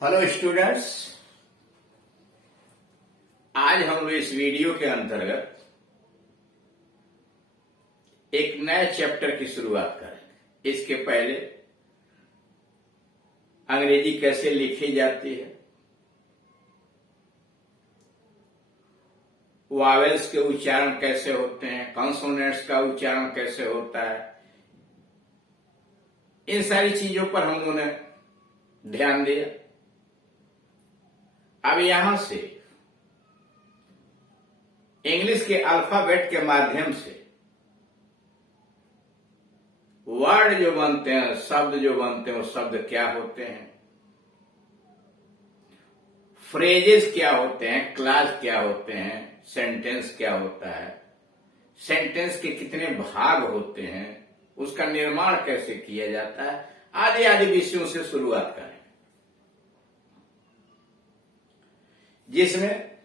Hello students, आज हम लोग इस वीडियो के अंतर्गत एक नए चैप्टर की शुरुआत करेंगे। इसके पहले अंग्रेजी कैसे लिखी जाती है, वावेल्स के उच्चारण कैसे होते हैं, कॉन्सोनेंट्स का उच्चारण कैसे होता है, इन सारी चीजों पर हम लोगों ने ध्यान दिया। अब यहां से इंग्लिश के अल्फाबेट के माध्यम से वर्ड जो बनते हैं, शब्द जो बनते हैं, वो शब्द क्या होते हैं, फ्रेजेस क्या होते हैं, क्लास क्या होते हैं, सेंटेंस क्या होता है, सेंटेंस के कितने भाग होते हैं, उसका निर्माण कैसे किया जाता है, आदि आदि विषयों से शुरुआत करें, जिसमें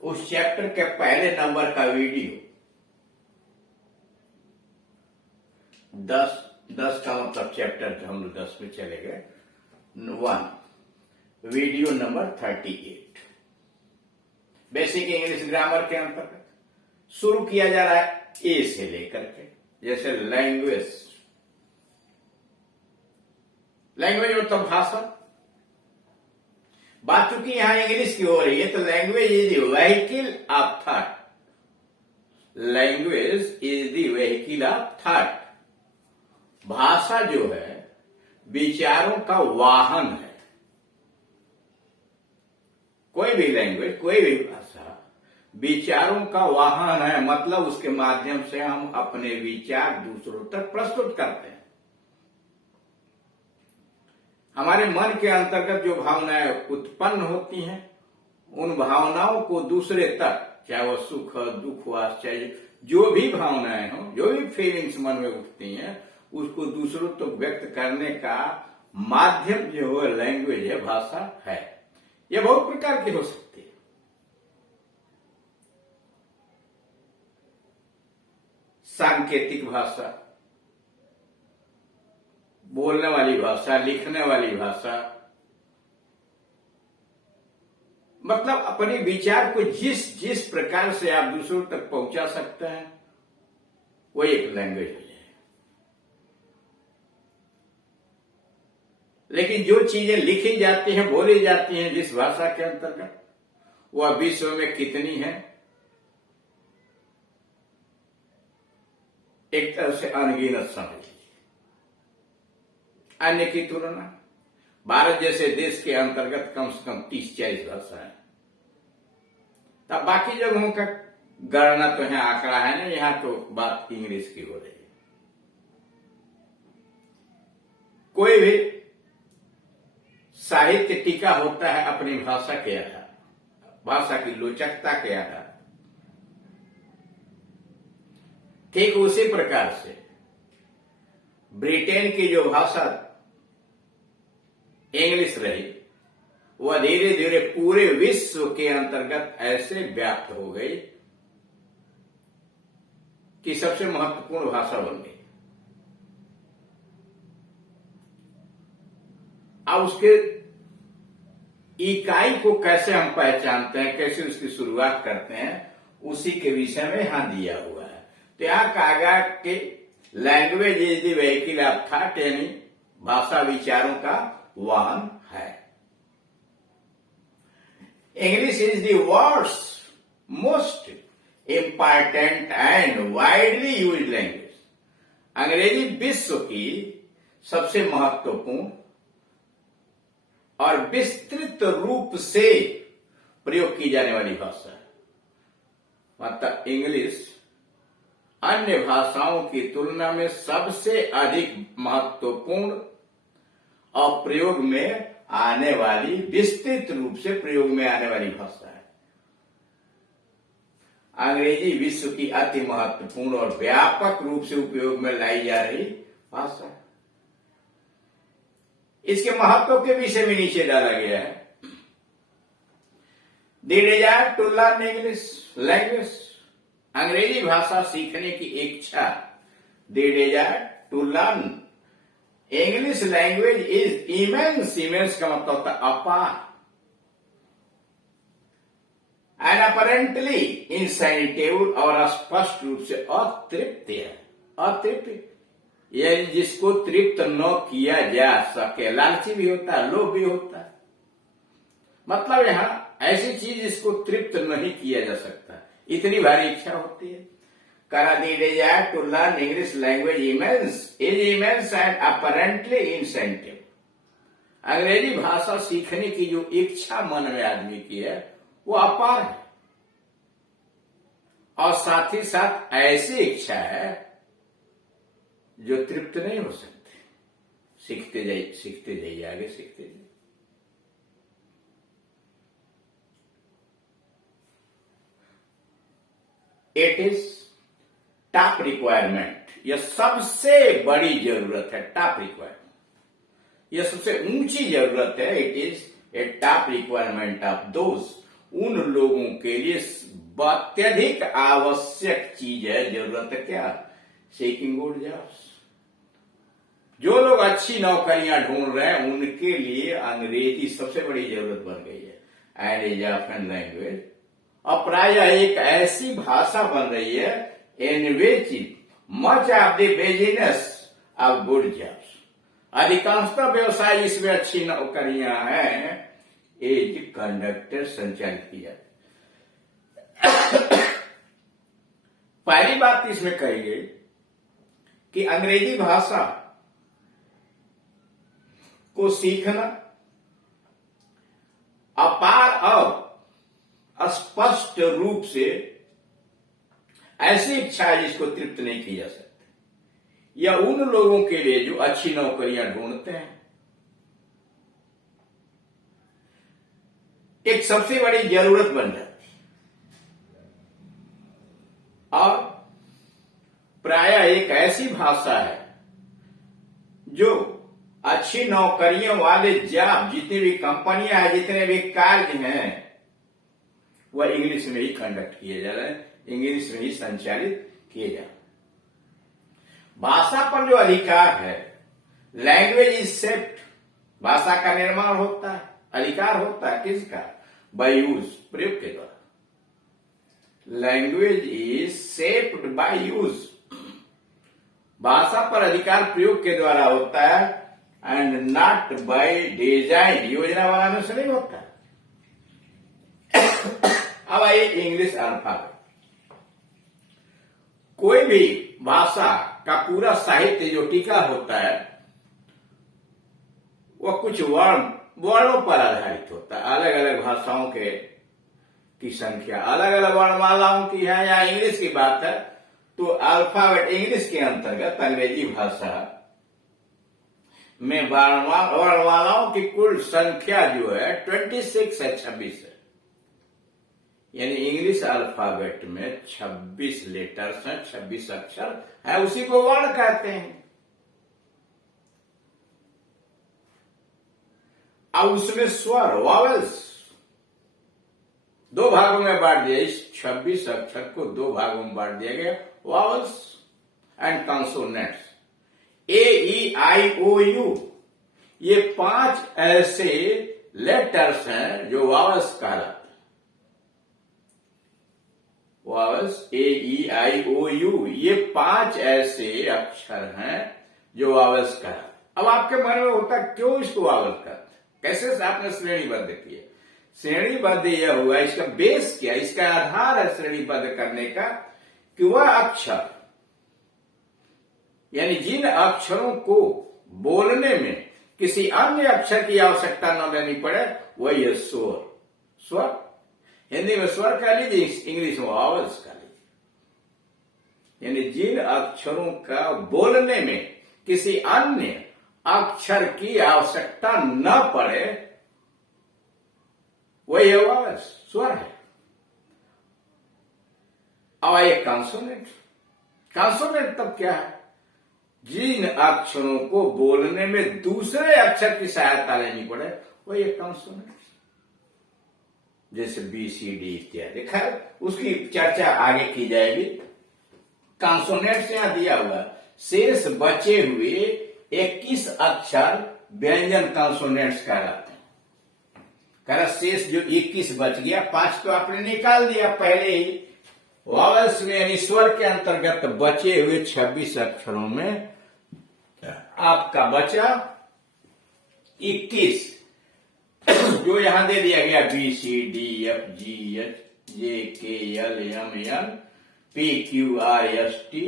उस चैप्टर के पहले नंबर का वीडियो 10 का मतलब चैप्टर के हम लोग 10 में चले गए। 1 video number 38 basic English grammar के अंतर्गत शुरू किया जा रहा है ए से लेकर के। जैसे लैंग्वेज मतलब भाषा। बात चूंकि यहां इंग्लिश की हो रही है, तो language is the vehicle of thought. Language is the vehicle of thought. भाषा जो है विचारों का वाहन है। कोई भी लैंग्वेज, कोई भी भाषा विचारों का वाहन है, मतलब उसके माध्यम से हम अपने विचार दूसरों तक प्रस्तुत करते हैं। हमारे मन के अंतर्गत जो भावनाएं उत्पन्न होती हैं, उन भावनाओं को दूसरे तक, चाहे वो सुख, दुख, आश्चर्य, जो भी भावनाएं हो, जो भी फीलिंग्स मन में उठती हैं, उसको दूसरों तक व्यक्त करने का माध्यम जो है लैंग्वेज है, भाषा है। यह बहुत प्रकार की हो सकती है। सांकेतिक भाषा, बोलने वाली भाषा, लिखने वाली भाषा, मतलब अपने विचार को जिस प्रकार से आप दूसरों तक पहुंचा सकते हैं, वो एक लैंग्वेज हो जाए। लेकिन जो चीजें लिखी जाती हैं, बोली जाती हैं जिस भाषा के अंतर्गत, वह विश्व में कितनी है, एक तरह से अनगिनत समझ। अन्य की तुलना भारत जैसे देश के अंतर्गत कम से कम 30-40 भाषाएं। तब बाकी जगहों का गणना तो यहाँ आंकड़ा है ना, यहाँ तो बात इंग्लिश की हो रही है। कोई भी साहित्य टीका होता है अपनी भाषा के आधार, भाषा की लोचकता के आधार। ठीक उसी प्रकार से ब्रिटेन की जो भाषा इंग्लिश रही, वह धीरे धीरे पूरे विश्व के अंतर्गत ऐसे व्याप्त हो गई कि सबसे महत्वपूर्ण भाषा बन गई। अब उसके इकाई को कैसे हम पहचानते हैं, कैसे उसकी शुरुआत करते हैं, उसी के विषय में यहां दिया हुआ है। तो यहां कहा गया कि language is the vehicle of thought, यानी भाषा विचारों का वाहन है। English is the world's most important and widely used language. अंग्रेजी विश्व की सबसे महत्वपूर्ण और विस्तृत रूप से प्रयोग की जाने वाली भाषा है। मतलब इंग्लिश अन्य भाषाओं की तुलना में सबसे अधिक महत्वपूर्ण और प्रयोग में आने वाली, विस्तृत रूप से प्रयोग में आने वाली भाषा है। अंग्रेजी विश्व की अति महत्वपूर्ण और व्यापक रूप से उपयोग में लाई जा रही भाषा है। इसके महत्व के विषय में नीचे डाला गया है। The desire to learn English language, अंग्रेजी भाषा सीखने की इच्छा, the desire to learn English language is immense. Immense का मतलब होता है अपार, एंड अपरेंटली इनसेंटिव, और स्पष्ट रूप से अतृप्त है। अतृप्त यानी जिसको तृप्त न किया जा सके। लालची भी होता है, लोभ भी होता है। मतलब यहां ऐसी चीज जिसको तृप्त नहीं किया जा सकता, इतनी भारी इच्छा होती है। करा the desire to learn English language immense and apparently incentive. अंग्रेजी भाषा सीखने की जो इच्छा मन में आदमी की है वो अपार है, और साथ ही साथ ऐसी इच्छा है जो तृप्त नहीं हो सकती। सीखते जाइए, आगे सीखते जाइए। इट इज टॉप रिक्वायरमेंट, यह सबसे बड़ी जरूरत है। टॉप रिक्वायरमेंट, यह सबसे ऊंची जरूरत है। It is a top requirement of those, उन लोगों के लिए अत्यधिक आवश्यक चीज है। जरूरत है क्या? Seeking good jobs. जो लोग अच्छी नौकरियां ढूंढ रहे हैं उनके लिए अंग्रेजी सबसे बड़ी जरूरत बन गई है। एंड इज ऑफन लैंग्वेज, और प्राय एक ऐसी भाषा बन रही है in which much of the business of good jobs, अधिकांशतः व्यवसाय इसमें अच्छी नौकरियां हैं, एज कंडक्टर संचालित की जाती। पहली बात इसमें कही गई कि अंग्रेजी भाषा को सीखना अपार और स्पष्ट रूप से ऐसी इच्छा है जिसको तृप्त नहीं की जा सकती। यह उन लोगों के लिए जो अच्छी नौकरियां ढूंढते हैं एक सबसे बड़ी जरूरत बन जाती है, और प्रायः एक ऐसी भाषा है जो अच्छी नौकरियों वाले जॉब, जितनी भी कंपनियां हैं, जितने भी कार्य हैं, वह इंग्लिश में ही कंडक्ट किए जा रहे हैं, इंग्लिश में ही संचालित किए जा रहे हैं। भाषा पर जो अधिकार है, लैंग्वेज इज शेप्ड, भाषा का निर्माण होता है, अधिकार होता है किसका? बाय यूज, प्रयोग के द्वारा। Language is shaped by use, भाषा पर अधिकार प्रयोग के द्वारा होता है, एंड नॉट बाय डिजाइन, योजना बनाने से नहीं होता। अब आइए इंग्लिश अल्फाबेट। कोई भी भाषा का पूरा साहित्य जो टीका होता है वह कुछ वर्णों पर आधारित होता है। अलग अलग भाषाओं की संख्या अलग अलग वर्णमालाओं की है। या इंग्लिश की बात है तो अल्फाबेट इंग्लिश के अंतर्गत अंग्रेजी भाषा में वर्णमालाओं की कुल संख्या जो है 26 है, 26 है। यानी इंग्लिश अल्फाबेट में 26 लेटर्स हैं, 26 अक्षर है, उसी को वर्ण कहते हैं। अब उसमें स्वर, वॉवेल्स दो भागों में बांट दिया। इस 26 अक्षर को दो भागों में बांट दिया गया, vowels and consonants. A, E, I, O, U, ये 5 ऐसे लेटर्स हैं जो वॉवेल्स कहलाते हैं। Vowels A, E, I, O, U, ये 5 ऐसे अक्षर हैं जो वॉवेल्स कहलाते हैं। अब आपके मन में होता क्यों इसको वॉवेल्स कहते हैं? कैसे आपने श्रेणीबद्ध किया? श्रेणीबद्ध यह हुआ, इसका बेस क्या, इसका आधार है श्रेणीबद्ध करने का कि वह अक्षर, यानी जिन अक्षरों को बोलने में किसी अन्य अक्षर की आवश्यकता न लेनी पड़े, वह यह स्वर। स्वर हिंदी में स्वर कह लीजिए, इंग्लिश में वॉवेल्स कह लीजिए। यानी जिन अक्षरों का बोलने में किसी अन्य अक्षर की आवश्यकता न पड़े, वही वॉवेल्स, स्वर है। अब आइए कॉन्सोनेंट। कॉन्सोनेंट तब क्या है? जिन अक्षरों को बोलने में दूसरे अक्षर की सहायता लेनी पड़े, वही एक कॉन्सोनेंट। जैसे बी, सी, डी इत्यादि। खैर उसकी चर्चा आगे की जाएगी। कॉन्सोनेंट्स यहां दिया हुआ, शेष बचे हुए 21 अक्षर व्यंजन कॉन्सोनेंट्स कहलाते हैं। कह शेष जो 21 बच गया, 5 तो आपने निकाल दिया पहले ही। वॉवल्स में यानी स्वर के अंतर्गत बचे हुए 26 अक्षरों में आपका बचा 21, जो यहां दे दिया गया B C D F G H J K L M N P Q R S T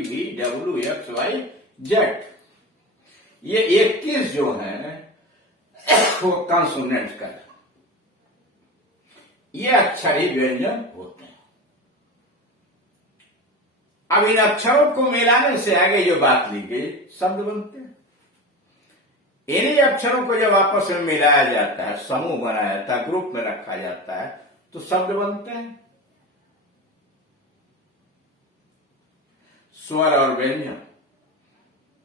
V W X Y Z. ये 21 जो है वो कॉन्सोनेंट का, ये अक्षर ही व्यंजन होते हैं। अब इन अक्षरों को मिलाने से आगे जो बात ली गई, शब्द बनते हैं। इन्हीं अक्षरों को जब आपस में मिलाया जाता है, समूह बनाया जाता है, ग्रुप में रखा जाता है, तो शब्द बनते हैं। स्वर और व्यंजन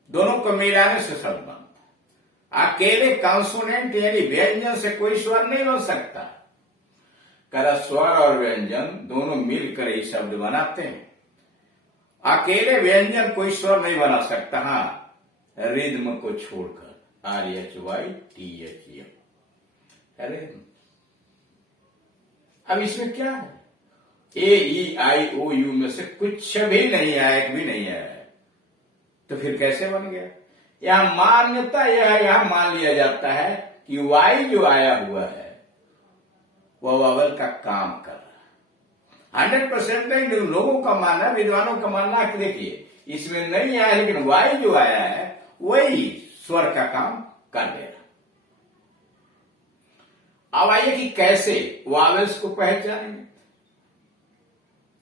दोनों को मिलाने से शब्द बनता है। अकेले कॉन्सोनेंट यानी व्यंजन से कोई स्वर नहीं बन सकता। कर स्वर और व्यंजन दोनों मिलकर ही शब्द बनाते हैं। अकेले व्यंजन कोई स्वर नहीं बना सकता। हाँ, रिद्म को छोड़कर RHYTHM। अरे अब इसमें क्या है? AEIOU में से कुछ भी नहीं आया, एक भी नहीं आया, तो फिर कैसे बन गया? यहां मान्यता यह है, यहां मान लिया जाता है कि वाई जो आया हुआ है वह वावल का काम कर रहा है। 100% नहीं, लोगों का मानना, विद्वानों का मानना कि देखिए इसमें नहीं आया, लेकिन वाई जो आया है वही स्वर का काम कर दे रहा। अब आइए कि कैसे वावेल्स को पहचानेंगे।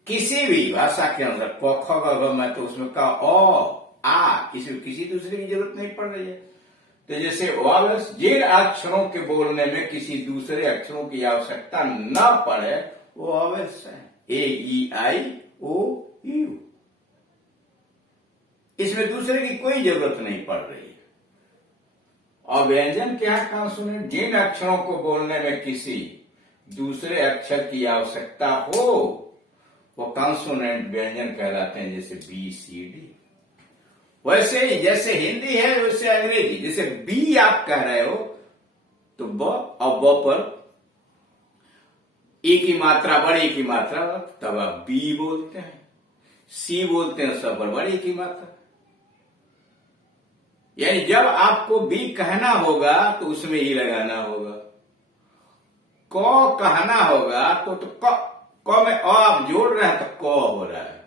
किसी भी भाषा के अंदर क ख ग घ में तो उसमें का अ आ किसी दूसरे की जरूरत नहीं पड़ रही है। तो जैसे वावेल्स, जिन अक्षरों के बोलने में किसी दूसरे अक्षरों की आवश्यकता न पड़े वो वावेल्स है। AEIOU, इसमें दूसरे की कोई जरूरत नहीं पड़ रही है। और व्यंजन क्या है? कॉन्सोनेंट, जिन अक्षरों को बोलने में किसी दूसरे अक्षर की आवश्यकता हो वो कॉन्सोनेंट व्यंजन कहलाते हैं। जैसे बी सी डी, वैसे ही जैसे हिंदी है वैसे अंग्रेजी। जैसे बी आप कह रहे हो तो ब, और ब पर ए की मात्रा बड़ी की मात्रा तब आप बी बोलते हैं। सी बोलते हैं सब पर बड़ी की मात्रा। यानी जब आपको बी कहना होगा तो उसमें ई लगाना होगा। क कहना होगा तो क में अ आप जोड़ रहे हैं तो क हो रहा है।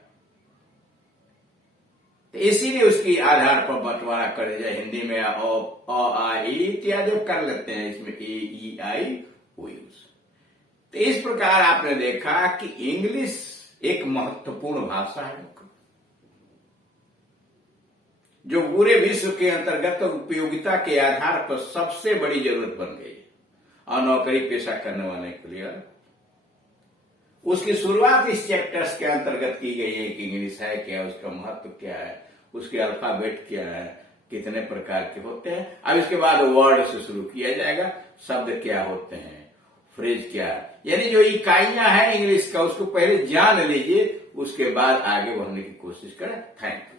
तो इसीलिए उसकी आधार पर बंटवारा करे जाए। हिंदी में अ आ ई इत्यादि कर लेते हैं, इसमें AEIOU। तो इस प्रकार आपने देखा कि इंग्लिश एक महत्वपूर्ण भाषा है जो पूरे विश्व के अंतर्गत उपयोगिता के आधार पर सबसे बड़ी जरूरत बन गई और नौकरी पेशा करने वाले के लिए। उसकी शुरुआत इस चैप्टर्स के अंतर्गत की गई है कि इंग्लिश है क्या, उसका महत्व क्या है, उसके अल्फाबेट क्या है, कितने प्रकार के होते हैं। अब इसके बाद वर्ड से शुरू किया जाएगा, शब्द क्या होते हैं, फ्रेज क्या है, यानी जो इकाइयां हैं इंग्लिश का उसको पहले जान लीजिए, उसके बाद आगे बढ़ने की कोशिश करें। Thank you.